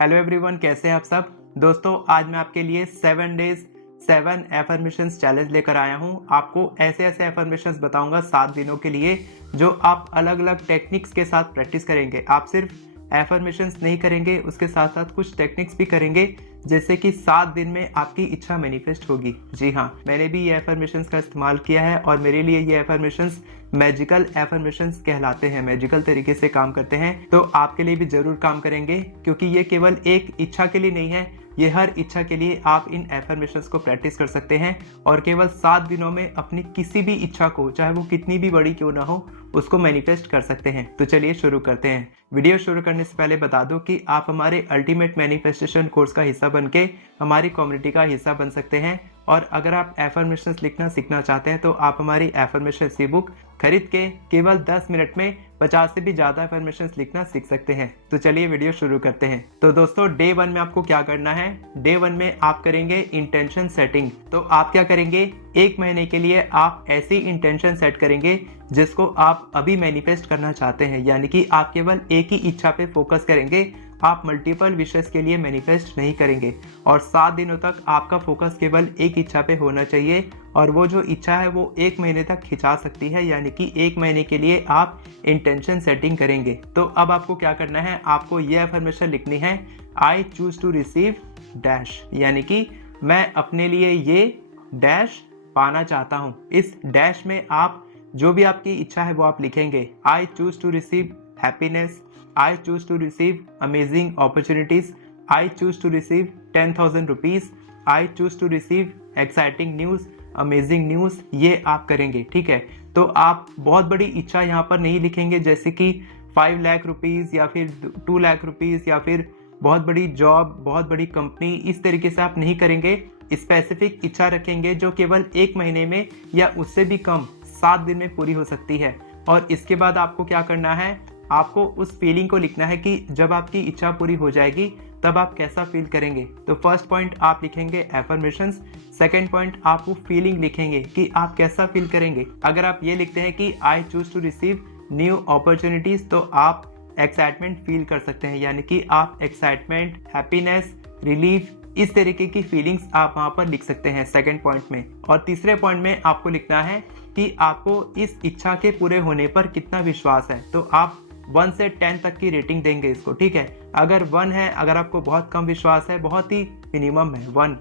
Hello everyone, कैसे हैं आप सब। दोस्तों, आज मैं आपके लिए 7 डेज 7 एफर्मेशंस चैलेंज लेकर आया हूं। आपको ऐसे ऐसे एफर्मेशंस बताऊंगा 7 दिनों के लिए, जो आप अलग अलग टेक्निक्स के साथ प्रैक्टिस करेंगे। आप सिर्फ एफर्मेशंस नहीं करेंगे, उसके साथ साथ कुछ टेक्निक्स भी करेंगे, जैसे कि 7 दिन में आपकी इच्छा मैनिफेस्ट होगी। जी हाँ, मैंने भी ये एफर्मेशंस का इस्तेमाल किया है और मेरे लिए ये एफर्मेशंस मैजिकल एफर्मेशंस कहलाते हैं, मैजिकल तरीके से काम करते हैं। तो आपके लिए भी जरूर काम करेंगे, क्योंकि ये केवल एक इच्छा के लिए नहीं है, ये हर इच्छा के लिए आप इन एफर्मेशंस को प्रैक्टिस कर सकते हैं और केवल 7 दिनों में अपनी किसी भी इच्छा को, चाहे वो कितनी भी बड़ी क्यों ना हो, उसको मैनिफेस्ट कर सकते हैं। तो चलिए शुरू करते हैं। वीडियो शुरू करने से पहले बता दूं कि आप हमारे अल्टीमेट मैनिफेस्टेशन कोर्स का हिस्सा बनके हमारी कम्युनिटी का हिस्सा बन सकते हैं। और अगर आप एफर्मेशंस लिखना सीखना चाहते हैं तो आप हमारी एफर्मेशन ई बुक खरीद के केवल 10 मिनट में 50 से भी ज़्यादा एफर्मेशंस लिखना सीख सकते हैं। तो चलिए वीडियो शुरू करते हैं। तो दोस्तों, डे 1 में आपको क्या करना है। डे 1 में आप करेंगे इंटेंशन सेटिंग। तो आप क्या करेंगे, 1 महीने के लिए आप ऐसी इंटेंशन सेट करेंगे जिसको आप अभी मैनिफेस्ट करना चाहते हैं, यानी कि आप केवल एक ही इच्छा पे फोकस करेंगे। आप मल्टीपल विशेस के लिए मैनिफेस्ट नहीं करेंगे और 7 दिनों तक आपका फोकस केवल एक इच्छा पे होना चाहिए। और वो जो इच्छा है वो 1 महीने तक खिंचा सकती है, यानी कि 1 महीने के लिए आप इंटेंशन सेटिंग करेंगे। तो अब आपको क्या करना है, आपको ये एफर्मेशन लिखनी है, I choose to receive dash, यानी कि मैं अपने लिए ये डैश पाना चाहता हूँ। इस डैश में आप जो भी आपकी इच्छा है वो आप लिखेंगे। I choose to receive happiness, I choose to receive amazing opportunities, I choose to receive 10,000 rupees, I choose to receive exciting news, amazing news, ये आप करेंगे। ठीक है, तो आप बहुत बड़ी इच्छा यहाँ पर नहीं लिखेंगे, जैसे कि 5 लाख रुपीज़ या फिर 2 लाख रुपीज़ या फिर बहुत बड़ी जॉब, बहुत बड़ी कंपनी, इस तरीके से आप नहीं करेंगे। स्पेसिफिक इच्छा रखेंगे जो केवल 1 महीने में या उससे भी कम 7 दिन में पूरी हो सकती है। और इसके बाद आपको क्या करना है, आपको उस फीलिंग को लिखना है कि जब आपकी इच्छा पूरी हो जाएगी तब आप कैसा फील करेंगे। तो फर्स्ट पॉइंट आप लिखेंगे एफर्मेशंस, सेकंड पॉइंट आप वो फीलिंग लिखेंगे कि आप कैसा फील करेंगे। अगर आप ये लिखते हैं कि I choose to receive new opportunities, तो आप एक्साइटमेंट फील कर सकते हैं, यानी कि आप एक्साइटमेंट, हैप्पीनेस, रिलीफ, इस तरीके की फीलिंग्स आप वहां पर लिख सकते हैं सेकंड पॉइंट में। और तीसरे पॉइंट में आपको लिखना है कि आपको इस इच्छा के पूरे होने पर कितना विश्वास है। तो आप 1 से 10 तक की रेटिंग देंगे इसको। ठीक है, अगर 1 है, अगर आपको बहुत कम विश्वास है, बहुत ही मिनिमम है 1,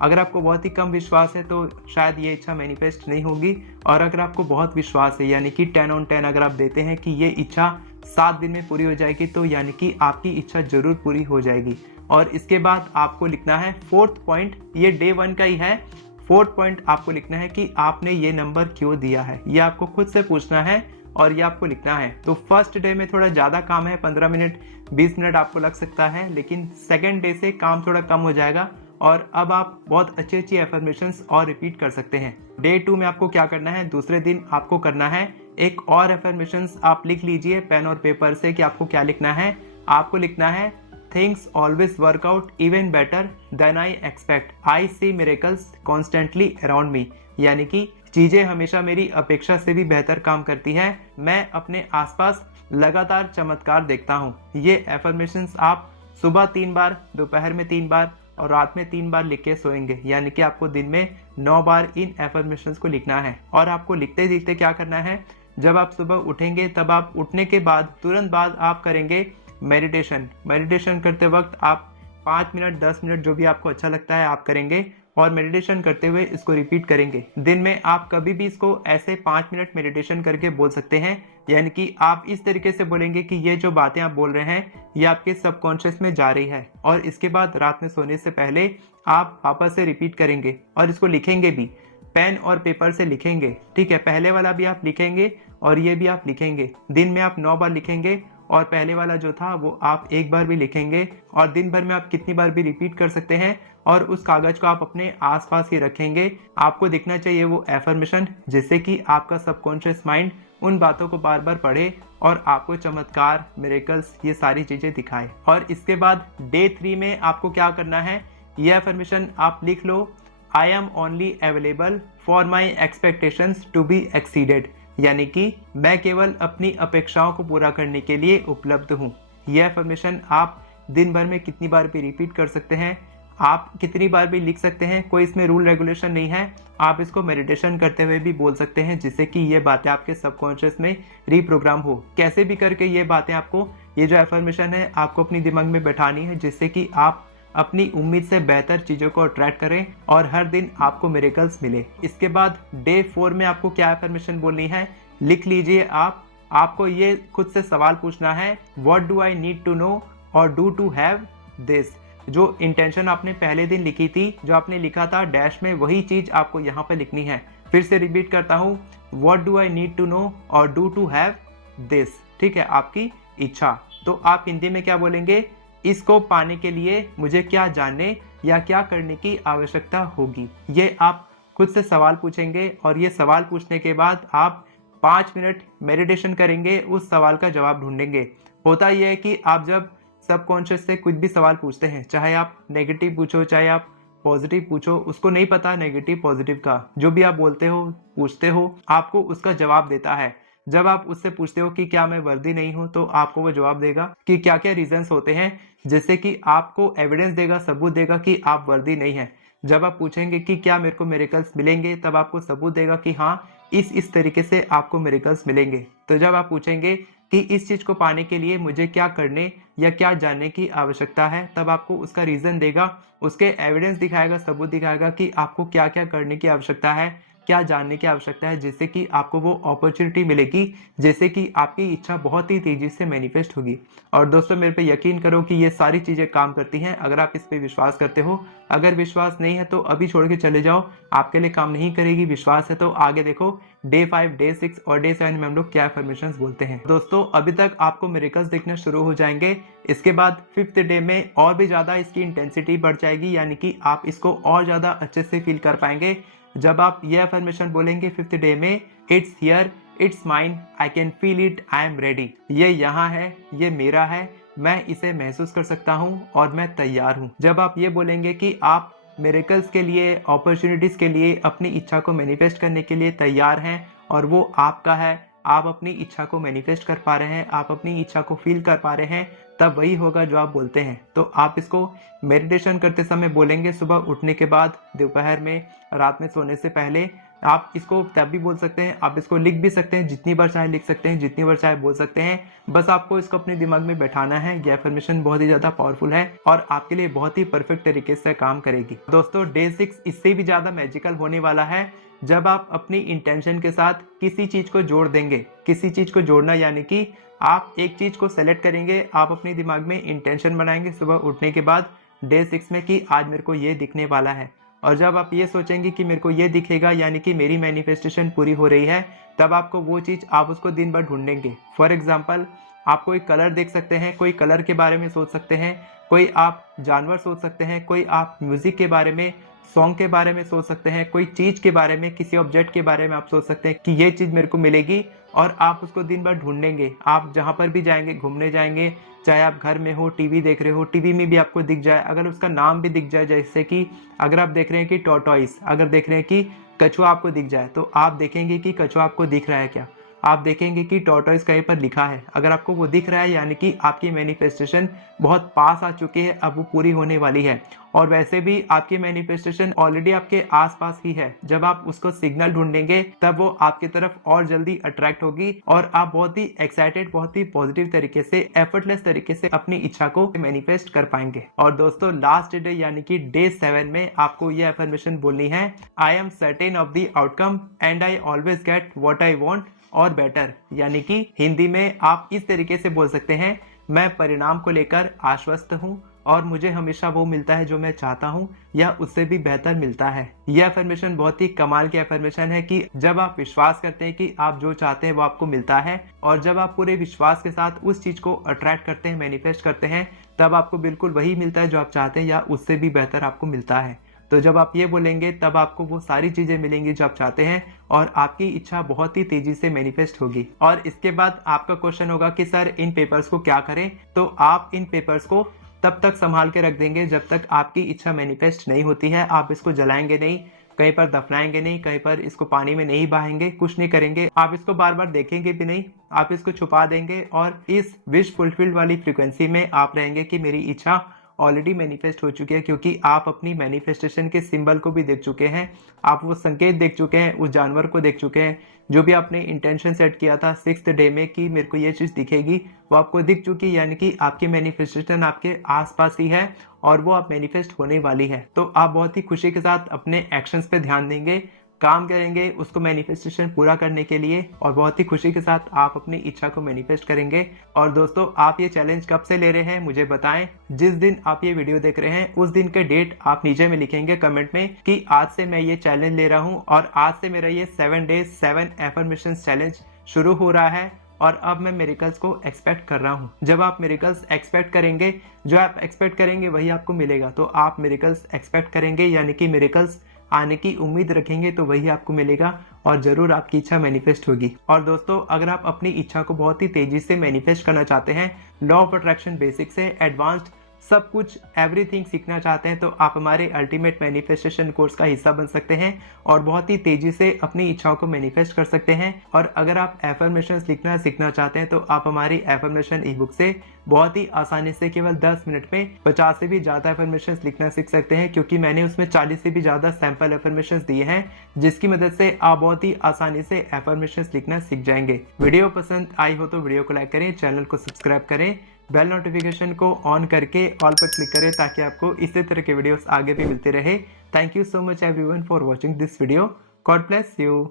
अगर आपको बहुत ही कम विश्वास है तो शायद ये इच्छा मैनिफेस्ट नहीं होगी। और अगर आपको बहुत विश्वास है, यानी कि 10 on 10 अगर आप देते हैं कि ये इच्छा 7 दिन में पूरी हो जाएगी, तो यानी कि आपकी इच्छा जरूर पूरी हो जाएगी। और इसके बाद आपको लिखना है फोर्थ पॉइंट, ये डे 1 का ही है। फोर्थ पॉइंट आपको लिखना है कि आपने ये नंबर क्यों दिया है, ये आपको खुद से पूछना है और ये आपको लिखना है। तो फर्स्ट डे में थोड़ा ज़्यादा काम है, 15 मिनट 20 मिनट आपको लग सकता है, लेकिन सेकेंड डे से काम थोड़ा कम हो जाएगा और अब आप बहुत अच्छी अच्छी एफर्मेशंस और रिपीट कर सकते हैं। डे 2 में आपको क्या करना है, दूसरे दिन आपको करना है एक और एफर्मेशंस। आप लिख लीजिए पेन और पेपर से कि आपको क्या लिखना है। आपको लिखना है, things always work out even better than I expect, I see miracles constantly around me, यानी कि चीजें हमेशा मेरी अपेक्षा से भी बेहतर काम करती हैं, मैं अपने आसपास लगातार चमत्कार देखता हूँ। ये एफर्मेशंस आप सुबह 3 बार, दोपहर में 3 बार और रात में 3 बार लिख के सोएंगे, यानी कि आपको दिन में 9 बार इन एफर्मेशंस को लिखना है। और आपको लिखते लिखते क्या करना है, जब आप सुबह उठेंगे तब आप उठने के बाद तुरंत बाद आप करेंगे मेडिटेशन। मेडिटेशन करते वक्त आप 5 मिनट 10 मिनट जो भी आपको अच्छा लगता है आप करेंगे और मेडिटेशन करते हुए इसको रिपीट करेंगे। दिन में आप कभी भी इसको ऐसे 5 मिनट मेडिटेशन करके बोल सकते हैं, यानी कि आप इस तरीके से बोलेंगे कि ये जो बातें आप बोल रहे हैं ये आपके सबकॉन्शियस में जा रही है। और इसके बाद रात में सोने से पहले आप वापस से रिपीट करेंगे और इसको लिखेंगे भी, पेन और पेपर से लिखेंगे। ठीक है, पहले वाला भी आप लिखेंगे और ये भी आप लिखेंगे। दिन में आप 9 बार लिखेंगे और पहले वाला जो था वो आप 1 बार भी लिखेंगे और दिन भर में आप कितनी बार भी रिपीट कर सकते हैं। और उस कागज को आप अपने आसपास ही रखेंगे। आपको दिखना चाहिए वो एफर्मेशन, जिससे कि आपका सबकॉन्शियस माइंड उन बातों को बार बार पढ़े और आपको चमत्कार, मिरेकल्स, ये सारी चीजें दिखाए। और इसके बाद डे 3 में आपको क्या करना है, ये एफर्मेशन आप लिख लो, I am only available for my expectations to be exceeded, यानी कि मैं केवल अपनी अपेक्षाओं को पूरा करने के लिए उपलब्ध हूँ। यह एफर्मेशन आप दिन भर में कितनी बार भी रिपीट कर सकते हैं, आप कितनी बार भी लिख सकते हैं, कोई इसमें रूल रेगुलेशन नहीं है। आप इसको मेडिटेशन करते हुए भी बोल सकते हैं, जिससे कि ये बातें आपके सबकॉन्शियस में रीप्रोग्राम हो। कैसे भी करके ये बातें आपको, ये जो एफर्मेशन है आपको अपनी दिमाग में बैठानी है, जिससे कि आप अपनी उम्मीद से बेहतर चीज़ों को अट्रैक्ट करें और हर दिन आपको मिरेकल्स मिले। इसके बाद डे 4 में आपको क्या एफर्मेशन बोलनी है, लिख लीजिए आप। आपको ये खुद से सवाल पूछना है, what do I need to know और डू टू हैव दिस। जो इंटेंशन आपने पहले दिन लिखी थी, जो आपने लिखा था डैश में, वही चीज़ आपको यहाँ पे लिखनी है। फिर से रिपीट करता हूँ, what do I need to know और डू टू हैव दिस। ठीक है, आपकी इच्छा। तो आप हिंदी में क्या बोलेंगे, इसको पाने के लिए मुझे क्या जानने या क्या करने की आवश्यकता होगी। ये आप खुद से सवाल पूछेंगे और ये सवाल पूछने के बाद आप 5 मिनट मेडिटेशन करेंगे, उस सवाल का जवाब ढूंढेंगे। होता यह है कि आप जब सबकॉन्शियस से कुछ भी सवाल पूछते हैं, चाहे आप नेगेटिव पूछो चाहे आप पॉजिटिव पूछो, उसको नहीं पता नेगेटिव पॉजिटिव का, जो भी आप बोलते हो पूछते हो आपको उसका जवाब देता है। जब आप उससे पूछते हो कि क्या मैं वर्दी नहीं हूं, तो आपको वो जवाब देगा कि क्या क्या रीजंस होते हैं, जिससे कि आपको एविडेंस देगा, सबूत देगा कि आप वर्दी नहीं है। जब आप पूछेंगे कि क्या मेरे को मिरेकल्स मिलेंगे, तब आपको सबूत देगा कि हाँ इस तरीके से आपको मिरेकल्स मिलेंगे। तो जब आप पूछेंगे कि इस चीज को पाने के लिए मुझे क्या करने या क्या जानने की आवश्यकता है, तब आपको उसका रीजन देगा, उसके एविडेंस दिखाएगा, सबूत दिखाएगा कि आपको क्या क्या करने की आवश्यकता है, क्या जानने की आवश्यकता है, जिससे कि आपको वो अपॉर्चुनिटी मिलेगी, जैसे कि आपकी इच्छा बहुत ही तेजी से मैनिफेस्ट होगी। और दोस्तों मेरे पे यकीन करो कि ये सारी चीजें काम करती हैं अगर आप इस पे विश्वास करते हो। अगर विश्वास नहीं है तो अभी छोड़ के चले जाओ, आपके लिए काम नहीं करेगी। विश्वास है तो आगे देखो, डे 5, डे 6 और डे 7 में हम लोग क्या अफर्मेशंस बोलते हैं। दोस्तों अभी तक आपको मिरेकल्स दिखना शुरू हो जाएंगे। इसके बाद 5th डे में और भी ज्यादा इसकी इंटेंसिटी बढ़ जाएगी, यानी कि आप इसको और ज्यादा अच्छे से फील कर पाएंगे। जब आप ये अफर्मेशन बोलेंगे 5th डे में, it's here, it's mine, I can feel it, I am ready. ये यहाँ है, ये मेरा है, मैं इसे महसूस कर सकता हूँ और मैं तैयार हूँ। जब आप ये बोलेंगे कि आप मिरेकल्स के लिए, अपॉर्चुनिटीज के लिए, अपनी इच्छा को मैनिफेस्ट करने के लिए तैयार हैं और वो आपका है, आप अपनी इच्छा को मैनिफेस्ट कर पा रहे हैं, आप अपनी इच्छा को फील कर पा रहे हैं, तब वही होगा जो आप बोलते हैं। तो आप इसको मेडिटेशन करते समय बोलेंगे, सुबह उठने के बाद, दोपहर में, रात में सोने से पहले। आप इसको तब भी बोल सकते हैं, आप इसको लिख भी सकते हैं, जितनी बार चाहे लिख सकते हैं, जितनी बार चाहे बोल सकते हैं। बस आपको इसको अपने दिमाग में बैठाना है। ये अफर्मेशन बहुत ही ज्यादा पावरफुल है और आपके लिए बहुत ही परफेक्ट तरीके से काम करेगी। दोस्तों डे 6 इससे भी ज्यादा मैजिकल होने वाला है, जब आप अपनी इंटेंशन के साथ किसी चीज को जोड़ देंगे। किसी चीज को जोड़ना यानी कि आप एक चीज को सेलेक्ट करेंगे, आप अपने दिमाग में इंटेंशन बनाएंगे सुबह उठने के बाद डे 6 में कि आज मेरे को ये दिखने वाला है। और जब आप ये सोचेंगे कि मेरे को ये दिखेगा, यानी कि मेरी मैनिफेस्टेशन पूरी हो रही है, तब आपको वो चीज, आप उसको दिन भर ढूंढेंगे। फॉर एग्जाम्पल आप कोई कलर देख सकते हैं, कोई कलर के बारे में सोच सकते हैं, कोई आप जानवर सोच सकते हैं, कोई आप म्यूजिक के बारे में, सॉन्ग के बारे में सोच सकते हैं, कोई चीज के बारे में, किसी ऑब्जेक्ट के बारे में आप सोच सकते हैं कि ये चीज मेरे को मिलेगी, और आप उसको दिन भर ढूंढेंगे। आप जहां पर भी जाएंगे, घूमने जाएंगे, चाहे आप घर में हो, टीवी देख रहे हो, टीवी में भी आपको दिख जाए, अगर उसका नाम भी दिख जाए, जैसे कि अगर आप देख रहे हैं कि टॉर्टोइस, अगर देख रहे हैं कि कछुआ आपको दिख जाए, तो आप देखेंगे कि कछुआ आपको दिख रहा है क्या, आप देखेंगे कि टॉर्टोइस कहीं पर लिखा है। अगर आपको वो दिख रहा है, यानी कि आपकी मैनिफेस्टेशन बहुत पास आ चुकी है, अब वो पूरी होने वाली है। और वैसे भी आपकी मैनिफेस्टेशन ऑलरेडी आपके आसपास ही है। जब आप उसको सिग्नल ढूंढेंगे, तब वो आपकी तरफ और जल्दी अट्रैक्ट होगी और आप बहुत ही एक्साइटेड, बहुत ही पॉजिटिव तरीके से, एफर्टलेस तरीके से अपनी इच्छा को मैनिफेस्ट कर पाएंगे। और दोस्तों लास्ट डे यानी कि डे 7 में आपको ये अफर्मेशन बोलनी है, I am certain of the outcome and I always get what I want और बेटर। यानी कि हिंदी में आप इस तरीके से बोल सकते हैं, मैं परिणाम को लेकर आश्वस्त हूँ और मुझे हमेशा वो मिलता है जो मैं चाहता हूँ या उससे भी बेहतर मिलता है। यह अफर्मेशन बहुत ही कमाल की अफर्मेशन है कि जब आप विश्वास करते हैं कि आप जो चाहते हैं वो आपको मिलता है, और जब आप पूरे विश्वास के साथ उस चीज को अट्रैक्ट करते हैं, मैनिफेस्ट करते हैं, तब आपको बिल्कुल वही मिलता है जो आप चाहते हैं या उससे भी बेहतर आपको मिलता है। तो जब आप ये बोलेंगे, तब आपको वो सारी चीजें मिलेंगी जो आप चाहते हैं और आपकी इच्छा बहुत ही तेजी से मैनिफेस्ट होगी। और इसके बाद आपका क्वेश्चन होगा कि सर इन पेपर्स को क्या करें? तो आप इन पेपर्स को तब तक संभाल के रख देंगे जब तक आपकी इच्छा मैनिफेस्ट नहीं होती है। आप इसको जलाएंगे नहीं, कहीं पर दफनाएंगे नहीं, कहीं पर इसको पानी में नहीं बहाएंगे, कुछ नहीं करेंगे। आप इसको बार बार देखेंगे भी नहीं, आप इसको छुपा देंगे और इस विश फुलफिल्ड वाली फ्रीक्वेंसी में आप रहेंगे कि मेरी इच्छा ऑलरेडी मैनिफेस्ट हो चुकी है, क्योंकि आप अपनी मैनिफेस्टेशन के सिंबल को भी देख चुके हैं, आप वो संकेत देख चुके हैं, उस जानवर को देख चुके हैं, जो भी आपने इंटेंशन सेट किया था 6th डे में कि मेरे को ये चीज़ दिखेगी, वो आपको दिख चुकी है। यानी कि आपकी मैनिफेस्टेशन आपके आसपास ही है और वो आप मैनिफेस्ट होने वाली है। तो आप बहुत ही खुशी के साथ अपने एक्शंस पे ध्यान देंगे, काम करेंगे उसको मैनिफेस्टेशन पूरा करने के लिए, और बहुत ही खुशी के साथ आप अपनी इच्छा को मैनिफेस्ट करेंगे। और दोस्तों, आप ये चैलेंज कब से ले रहे हैं मुझे बताएं। जिस दिन आप ये वीडियो देख रहे हैं उस दिन के डेट आप नीचे में लिखेंगे कमेंट में कि आज से मैं ये चैलेंज ले रहा हूँ और आज से मेरा ये 7 डेज 7 एफर्मेशंस चैलेंज शुरू हो रहा है और अब मैं मिरेकल्स को एक्सपेक्ट कर रहा हूँ। जब आप मिरेकल्स एक्सपेक्ट करेंगे, जो आप एक्सपेक्ट करेंगे वही आपको मिलेगा। तो आप मिरेकल्स एक्सपेक्ट करेंगे यानी कि मिरेकल्स आने की उम्मीद रखेंगे तो वही आपको मिलेगा और जरूर आपकी इच्छा मैनिफेस्ट होगी। और दोस्तों, अगर आप अपनी इच्छा को बहुत ही तेजी से मैनिफेस्ट करना चाहते हैं, लॉ ऑफ अट्रैक्शन बेसिक से एडवांस्ड सब कुछ एवरीथिंग सीखना चाहते हैं, तो आप हमारे अल्टीमेट मैनिफेस्टेशन कोर्स का हिस्सा बन सकते हैं और बहुत ही तेजी से अपनी इच्छाओं को मैनिफेस्ट कर सकते हैं। और अगर आप एफर्मेशंस लिखना सीखना चाहते हैं तो आप हमारी एफर्मेशन ई बुक से बहुत ही आसानी से केवल 10 मिनट में 50 से भी ज़्यादा एफर्मेशंस लिखना सीख सकते हैं, क्योंकि मैंने उसमें 40 से भी ज़्यादा सैंपल एफर्मेशंस दिए हैं, जिसकी मदद से आप बहुत ही आसानी से एफर्मेशंस लिखना सीख जाएंगे। वीडियो पसंद आई हो तो वीडियो को लाइक करें, चैनल को सब्सक्राइब करें, बेल नोटिफिकेशन को ऑन करके ऑल पर क्लिक करें ताकि आपको इसी तरह के वीडियोस आगे भी मिलते रहे। Thank you so much everyone for watching this video. God bless you.